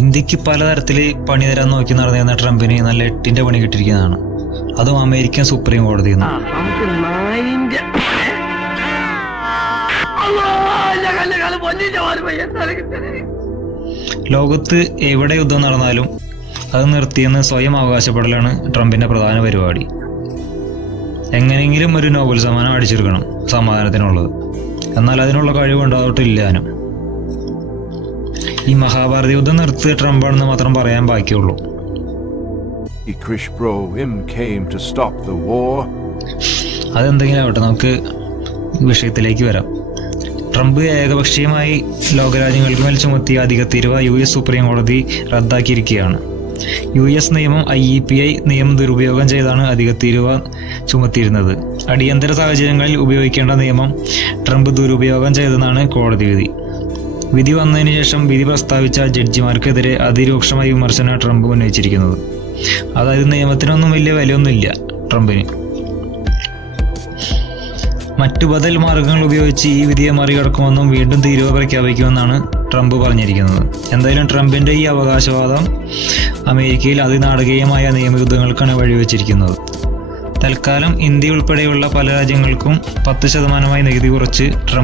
ഇന്ത്യക്ക് പലതരത്തിൽ പണി തരാൻ നോക്കി നടന്നിരുന്ന ട്രംപിന് നല്ല 8ന്റെ പണി കിട്ടിയിരിക്കുന്നതാണ്. അതും അമേരിക്കൻ സുപ്രീം കോടതിയിൽ നിന്ന്. ലോകത്ത് എവിടെ യുദ്ധം നടന്നാലും അത് നിർത്തിയെന്ന് സ്വയം അവകാശപ്പെടലാണ് ട്രംപിന്റെ പ്രധാന പരിപാടി. എങ്ങനെയെങ്കിലും ഒരു നോബൽ സമ്മാനം അടിച്ചെടുക്കണം സമാധാനത്തിനുള്ളത്. എന്നാൽ അതിനുള്ള കഴിവുണ്ടാവട്ടില്ലാനും. ഈ മഹാഭാരത യുദ്ധം നിർത്തി ട്രംപാണെന്ന് മാത്രം പറയാൻ ബാക്കിയുള്ളൂ. അതെന്തെങ്കിലും ആവട്ടെ, നമുക്ക് വിഷയത്തിലേക്ക് വരാം. ട്രംപ് ഏകപക്ഷീയമായി ലോകരാജ്യങ്ങൾക്ക് മേൽ ചുമത്തിയ അധിക തീരുവ US സുപ്രീം കോടതി റദ്ദാക്കിയിരിക്കുകയാണ്. US നിയമം IEPA നിയമം ദുരുപയോഗം ചെയ്താണ് അധിക തീരുവ ചുമത്തിയിരുന്നത്. അടിയന്തര സാഹചര്യങ്ങളിൽ ഉപയോഗിക്കേണ്ട നിയമം ട്രംപ് ദുരുപയോഗം ചെയ്തെന്നാണ് കോടതി വിധി. വിധി വന്നതിന് ശേഷം വിധി പ്രസ്താവിച്ച ജഡ്ജിമാർക്കെതിരെ അതിരൂക്ഷമായ വിമർശനം ട്രംപ് ഉന്നയിച്ചിരിക്കുന്നത്. അതായത് നിയമത്തിനൊന്നും വലിയ വിലയൊന്നുമില്ല ട്രംപിന്. മറ്റു ബദൽ മാർഗങ്ങൾ ഉപയോഗിച്ച് ഈ വിധിയെ മറികടക്കുമെന്നും വീണ്ടും തീരുവ പ്രഖ്യാപിക്കുമെന്നാണ് ട്രംപ് പറഞ്ഞിരിക്കുന്നത്. എന്തായാലും ട്രംപിന്റെ ഈ അവകാശവാദം അമേരിക്കയിൽ അതിനാടകീയമായ നിയമയുദ്ധങ്ങൾക്കാണ് വഴിവെച്ചിരിക്കുന്നത്. തൽക്കാലം ഇന്ത്യ ഉൾപ്പെടെയുള്ള പല രാജ്യങ്ങൾക്കും 10% നികുതി കുറച്ച് ട്രംപ്